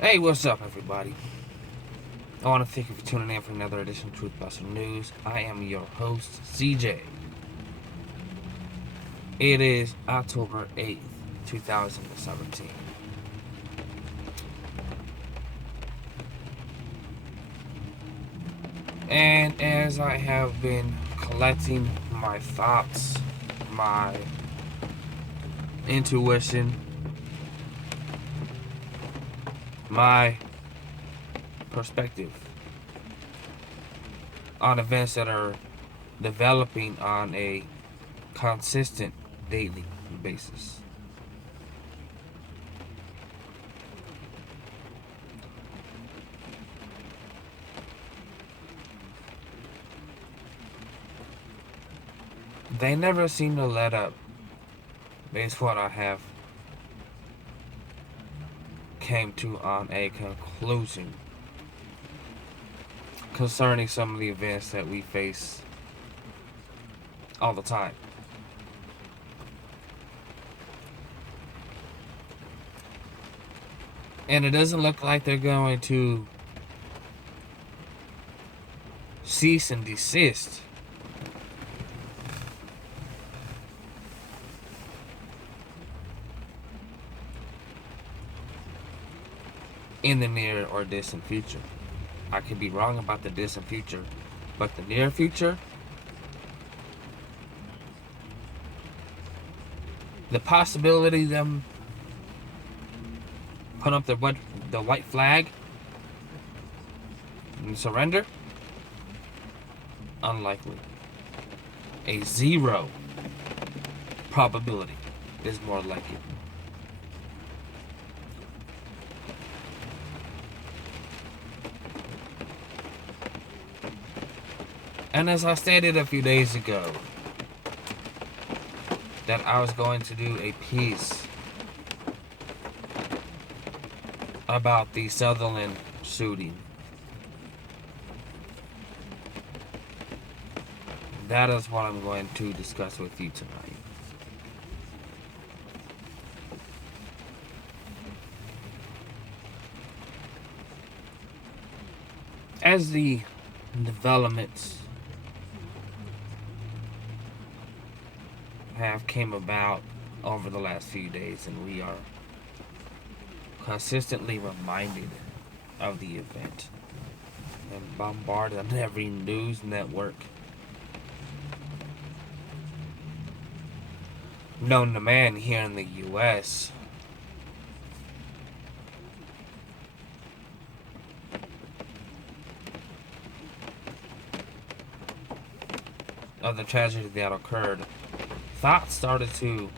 Hey, what's up, everybody? I want to thank you for tuning in for another edition of Truth Buster News. I am your host, CJ. It is October 8th, 2017. And as I have been collecting my thoughts, my intuition, my perspective on events that are developing on a consistent daily basis. They never seem to let up. Is what I have came to on a conclusion concerning some of the events that we face all the time. And it doesn't look like they're going to cease and desist in the near or distant future. I could be wrong about the distant future, but the near future, the possibility of them put up the white flag and surrender, unlikely. A 0 probability is more likely. And as I stated a few days ago, that I was going to do a piece about the Sutherland shooting. That is what I'm going to discuss with you tonight. As the developments have came about over the last few days, and we are consistently reminded of the event and bombarded on every news network known to man here in the U.S. of the tragedy that occurred. Thoughts started to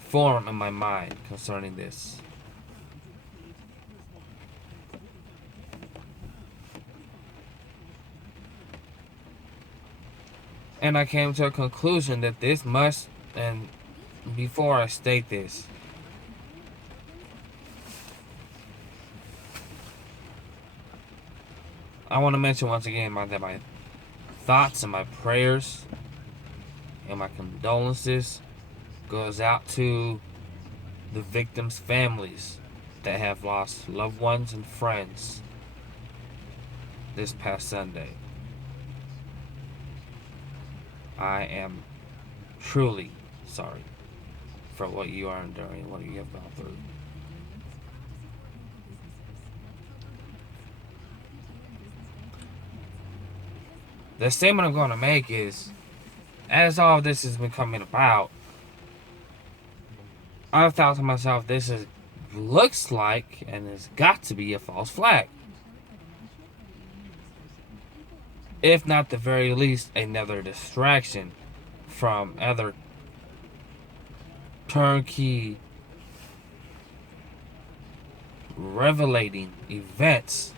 form in my mind concerning this. And I came to a conclusion that this must, and before I state this, I want to mention once again that my thoughts and my prayers and my condolences goes out to the victims' families that have lost loved ones and friends this past Sunday. I am truly sorry for what you are enduring, what you have gone through. The statement I'm going to make is, as all of this has been coming about, I've thought to myself, looks like and has got to be a false flag. If not the very least, another distraction from other turnkey revelating events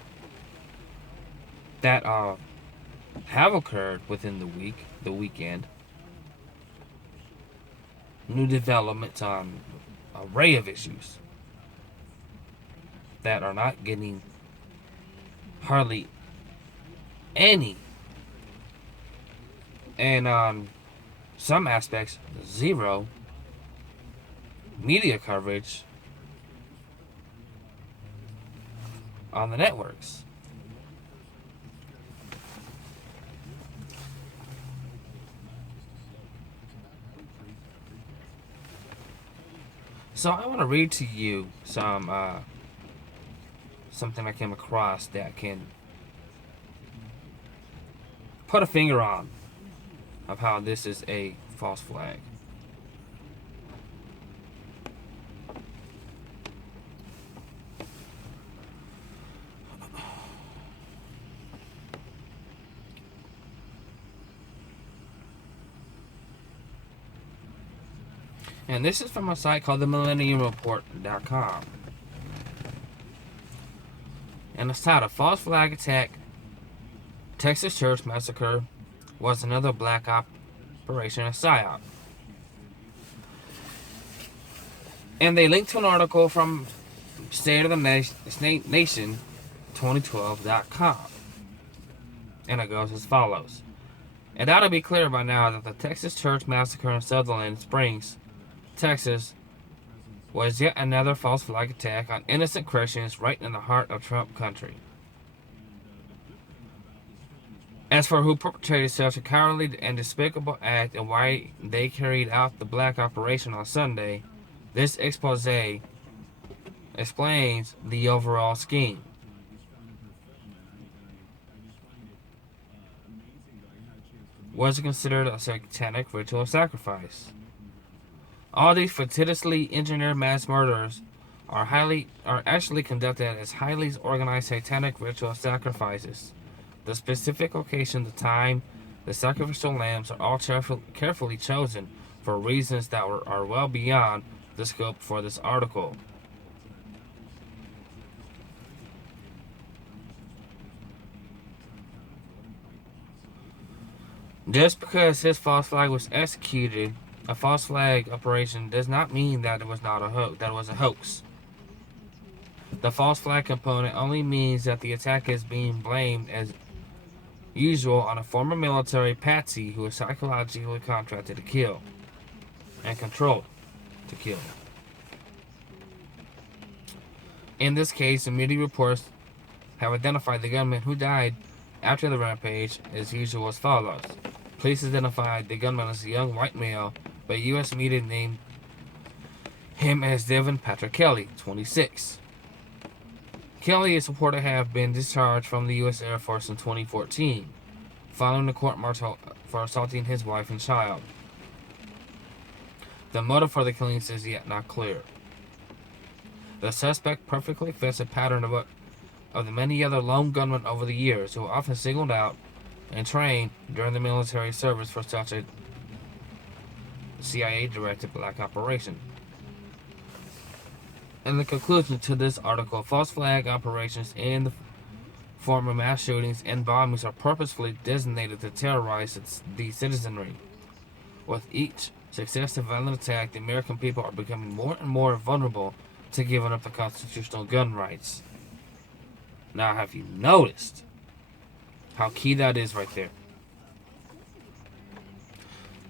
that have occurred within the weekend. New developments on an array of issues that are not getting hardly any, and on some aspects, 0 media coverage on the networks. So I want to read to you something I came across that can put a finger on of how this is a false flag. And this is from a site called the MillenniumReport.com. And it's titled False Flag Attack, Texas Church Massacre was another black operation, a PSYOP. And they link to an article from State of the Nation 2012.com. And it goes as follows. It ought to be clear by now that the Texas Church Massacre in Sutherland Springs, Texas, was yet another false flag attack on innocent Christians right in the heart of Trump country. As for who perpetrated such a cowardly and despicable act and why they carried out the black operation on Sunday, this expose explains the overall scheme. Was considered a satanic ritual sacrifice. All these fortuitously engineered mass murders are actually conducted as highly organized satanic ritual sacrifices. The specific location, the time, the sacrificial lambs are all carefully chosen for reasons that are well beyond the scope for this article. Just because his false flag was executed, a false flag operation does not mean that it was not a hoax. That it was a hoax. The false flag component only means that the attack is being blamed as usual on a former military patsy who is psychologically contracted to kill and controlled to kill. In this case, the media reports have identified the gunman who died after the rampage as usual as follows. Police identified the gunman as a young white male, but U.S. media named him as Devin Patrick Kelly, 26. Kelly is reported to have been discharged from the U.S. Air Force in 2014, following the court-martial for assaulting his wife and child. The motive for the killings is yet not clear. The suspect perfectly fits a pattern of the many other lone gunmen over the years who are often singled out and trained during the military service for such a CIA-directed black operation. In the conclusion to this article, false flag operations in the form of mass shootings and bombings are purposefully designated to terrorize the citizenry. With each successive violent attack, the American people are becoming more and more vulnerable to giving up their constitutional gun rights. Now, have you noticed how key that is right there?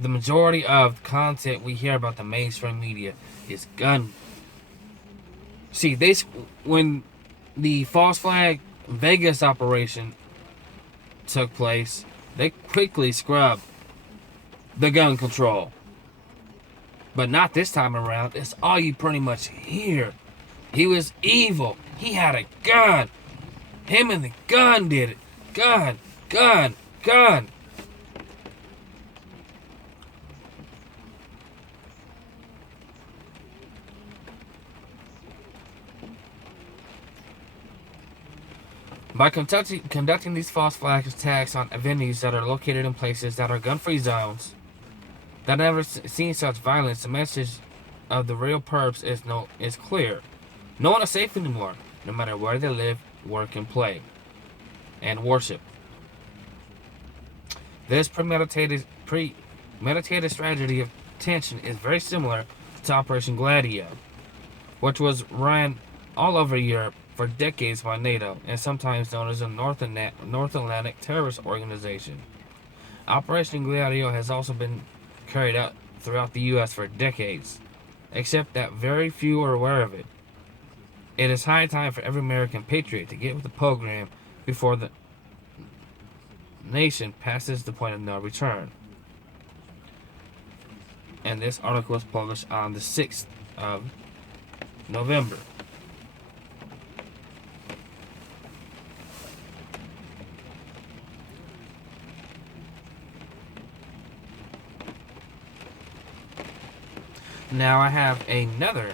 The majority of content we hear about the mainstream media is gun. See, when the false flag Vegas operation took place, they quickly scrubbed the gun control. But not this time around. It's all you pretty much hear. He was evil. He had a gun. Him and the gun did it. Gun, gun, gun. By conducting these false flag attacks on venues that are located in places that are gun-free zones that never seen such violence, the message of the real perps is clear. No one is safe anymore, no matter where they live, work, and play, and worship. This premeditated strategy of tension is very similar to Operation Gladio, which was run all over Europe for decades by NATO, and sometimes known as the North Atlantic Terrorist Organization. Operation Gladio has also been carried out throughout the U.S. for decades, except that very few are aware of it. It is high time for every American patriot to get with the program before the nation passes the point of no return. And this article was published on the 6th of November. Now I have another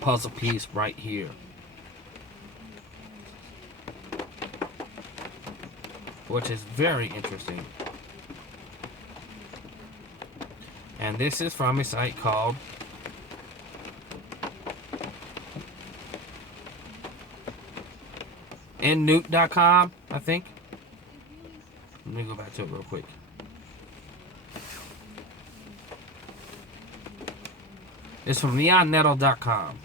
puzzle piece right here, which is very interesting. And this is from a site called newt.com, I think. Let me go back to it real quick. It's from neonnettle.com.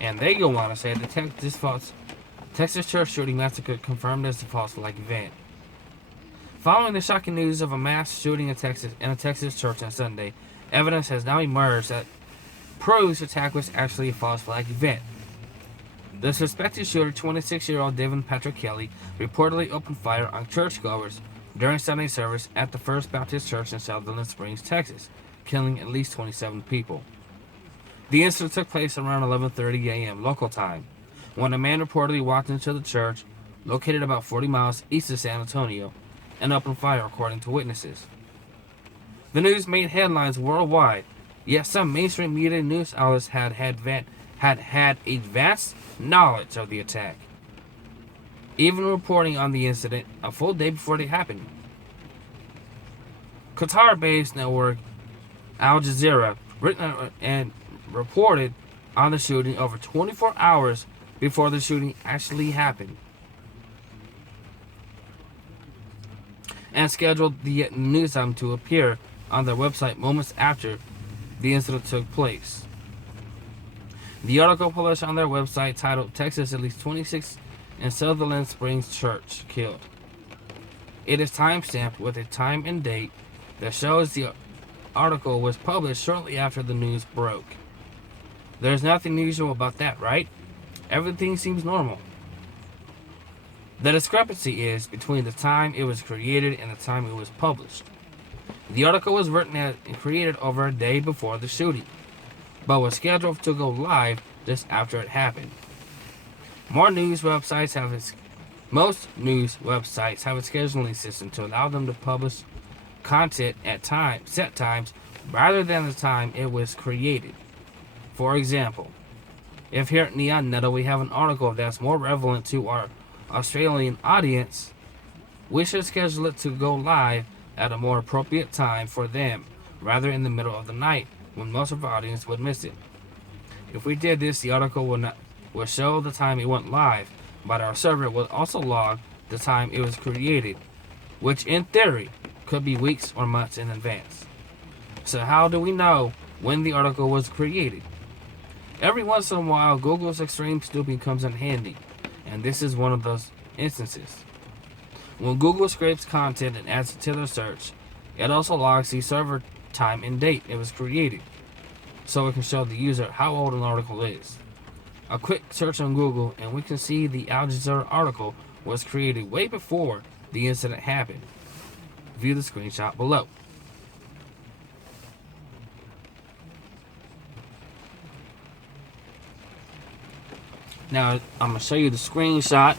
And they go on to say the Texas church shooting massacre confirmed as a false flag event. Following the shocking news of a mass shooting in a Texas church on Sunday, evidence has now emerged that proves the attack was actually a false flag event. The suspected shooter, 26-year-old Devin Patrick Kelly, reportedly opened fire on churchgoers during Sunday service at the First Baptist Church in Sutherland Springs, Texas, killing at least 27 people. The incident took place around 11:30 a.m. local time, when a man reportedly walked into the church, located about 40 miles east of San Antonio, and opened fire, according to witnesses. The news made headlines worldwide, yet some mainstream media news outlets had advanced knowledge of the attack, even reporting on the incident a full day before it happened. Qatar-based network Al Jazeera written and reported on the shooting over 24 hours before the shooting actually happened, and scheduled the news item to appear on their website moments after the incident took place. The article published on their website titled Texas at least 26 in Sutherland Springs Church killed. It is timestamped with a time and date that shows the article was published shortly after the news broke. There's nothing unusual about that, right? Everything seems normal. The discrepancy is between the time it was created and the time it was published. The article was written and created over a day before the shooting, but was scheduled to go live just after it happened. Most news websites have a scheduling system to allow them to publish content at set times rather than the time it was created. For example, if here at Neon Nettle we have an article that's more relevant to our Australian audience, we should schedule it to go live at a more appropriate time for them, rather in the middle of the night when most of our audience would miss it. If we did this, the article will show the time it went live, but our server will also log the time it was created, which in theory could be weeks or months in advance. So how do we know when the article was created? Every once in a while, Google's extreme snooping comes in handy, and this is one of those instances. When Google scrapes content and adds it to their search, it also logs the server time and date it was created, so it can show the user how old an article is. A quick search on Google and we can see the Al Jazeera article was created way before the incident happened. View the screenshot below. Now I'm going to show you the screenshot.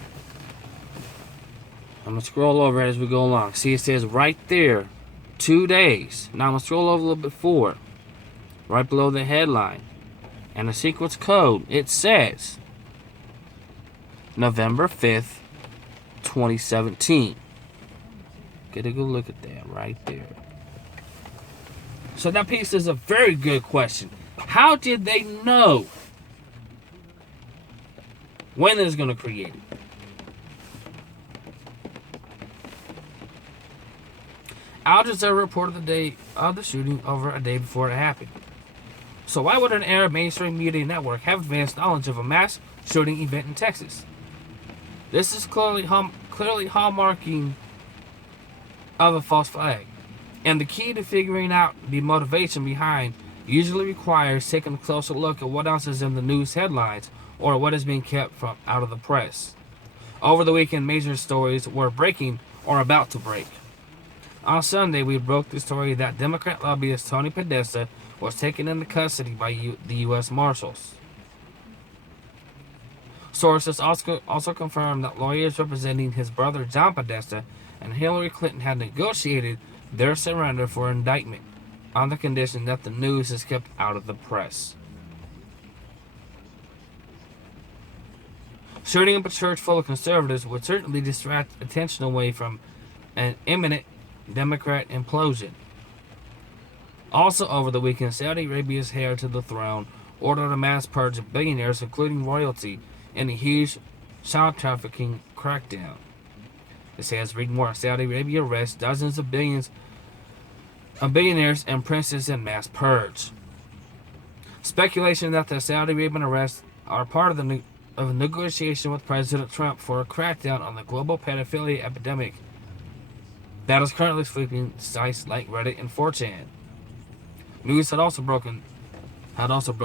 I'm going to scroll over as we go along. See, it says right there, 2 days. Now I'm going to scroll over a little bit forward. Right below the headline. And the sequence code, it says November 5th, 2017. Get a good look at that right there. So that piece is a very good question. How did they know when it's going to create it? Al Jazeera reported the day of the shooting over a day before it happened. So why would an Arab mainstream media network have advanced knowledge of a mass shooting event in Texas? This is clearly hallmarking of a false flag. And the key to figuring out the motivation behind usually requires taking a closer look at what else is in the news headlines or what is being kept from out of the press. Over the weekend, major stories were breaking or about to break. On Sunday, we broke the story that Democrat lobbyist Tony Podesta was taken into custody by the U.S. Marshals. Sources also confirmed that lawyers representing his brother John Podesta and Hillary Clinton had negotiated their surrender for indictment on the condition that the news is kept out of the press. Shooting up a church full of conservatives would certainly distract attention away from an imminent Democrat implosion. Also over the weekend, Saudi Arabia's heir to the throne ordered a mass purge of billionaires, including royalty, in a huge child trafficking crackdown. It says, read more. Saudi Arabia arrests dozens of billions of billionaires and princes in mass purge. Speculation that the Saudi Arabian arrests are part of a negotiation with President Trump for a crackdown on the global pedophilia epidemic that is currently sweeping sites like Reddit and 4chan. News had also broke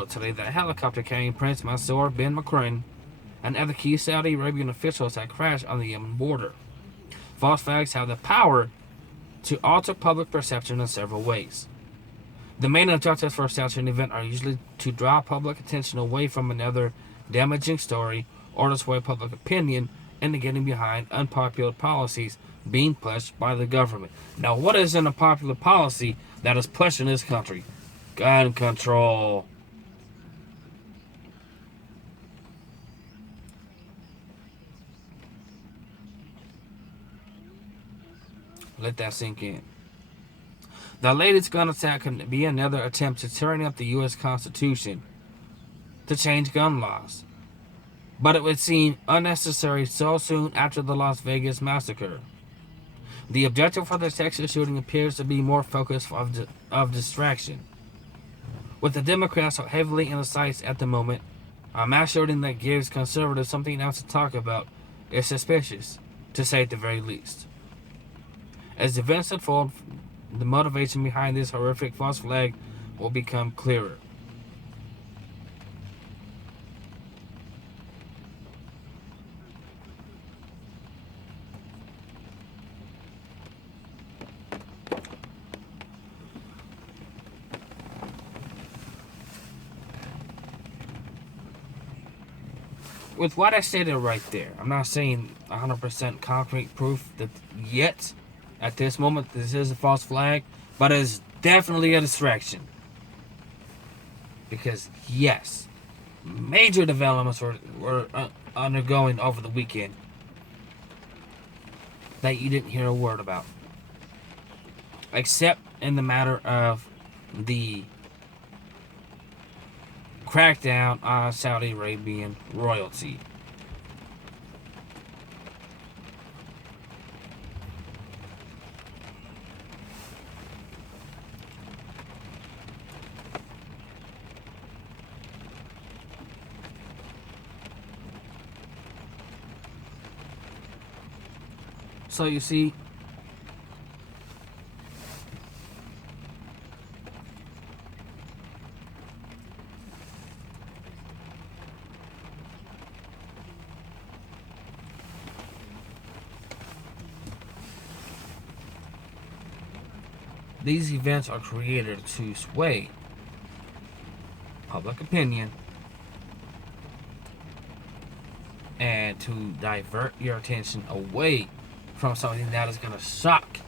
today that a helicopter carrying Prince Mansour bin Makran and other key Saudi Arabian officials had crashed on the Yemen border. False flags have the power to alter public perception in several ways. The main objectives for such an event are usually to draw public attention away from another damaging story or to sway public opinion into getting behind unpopular policies being pushed by the government. Now, what is an unpopular policy that is pushed in this country? Gun control. Let that sink in. The latest gun attack could be another attempt to turn up the U.S. Constitution to change gun laws, but it would seem unnecessary so soon after the Las Vegas massacre. The objective for the Texas shooting appears to be more focus of distraction. With the Democrats so heavily in the sights at the moment, a mass shooting that gives conservatives something else to talk about is suspicious, to say at the very least. As events unfold, the motivation behind this horrific false flag will become clearer. With what I stated right there, I'm not saying 100% concrete proof that yet, at this moment, this is a false flag, but it is definitely a distraction. Because, yes, major developments were undergoing over the weekend that you didn't hear a word about. Except in the matter of the crackdown on Saudi Arabian royalty. So you see, these events are created to sway public opinion and to divert your attention away from something that is going to shock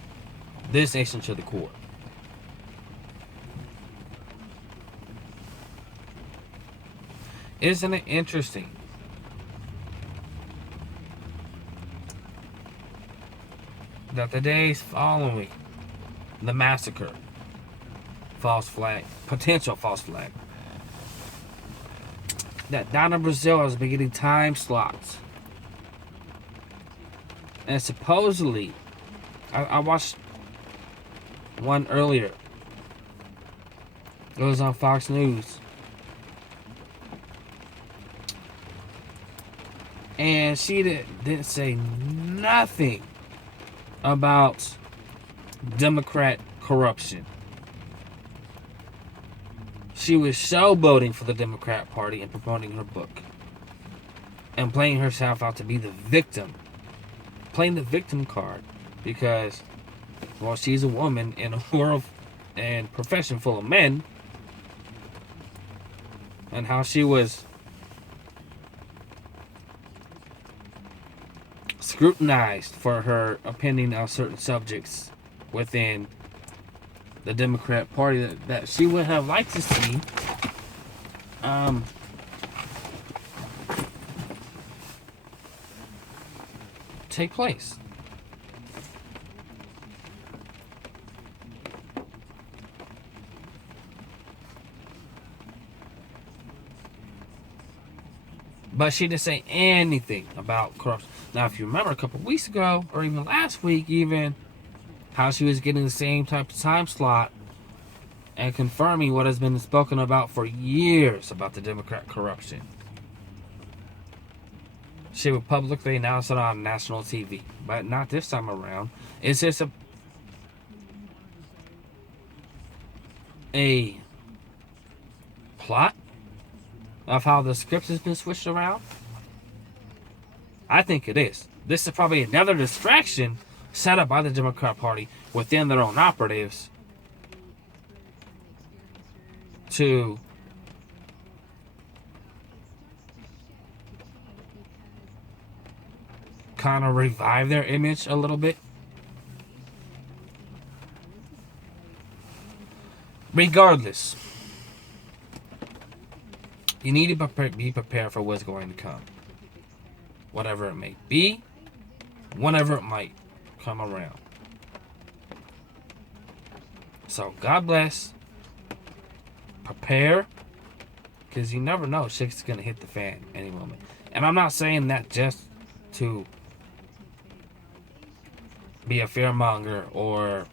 this nation to the core. Isn't it interesting that the days following the massacre, potential false flag, that down in Brazil has been getting time slots? And supposedly, I watched one earlier. It was on Fox News. And she didn't say nothing about Democrat corruption. She was showboating for the Democrat Party and promoting her book. And playing herself out to be the victim. Playing the victim card. Because, well, she's a woman in a world and profession full of men. And how she was scrutinized for her opinion on certain subjects within the Democrat Party that she would have liked to see take place. But she didn't say anything about corruption. Now, if you remember a couple weeks ago, or even last week even, how she was getting the same type of time slot and confirming what has been spoken about for years about the Democrat corruption. She would publicly announce it on national TV. But not this time around. It's just a plot of how the script has been switched around? I think it is. This is probably another distraction set up by the Democrat Party within their own operatives to kind of revive their image a little bit. Regardless, you need to be prepared for what's going to come. Whatever it may be, whenever it might come around. So, God bless. Prepare. Because you never know, shit's going to hit the fan any moment. And I'm not saying that just to be a fearmonger or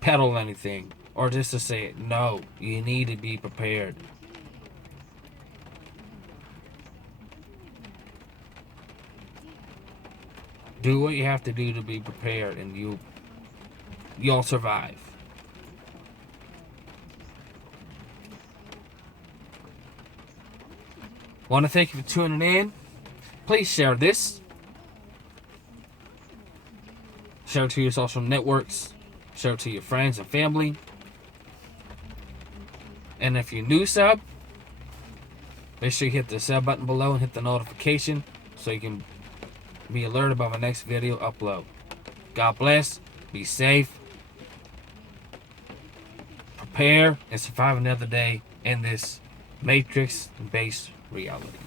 peddle anything. Or just to say it. No, you need to be prepared. Do what you have to do to be prepared, and you'll survive. Want to thank you for tuning in. Please share this. Share it to your social networks. Share it to your friends and family. And if you're new sub, make sure you hit the sub button below and hit the notification so you can be alerted about my next video upload. God bless. Be safe. Prepare and survive another day in this matrix-based reality.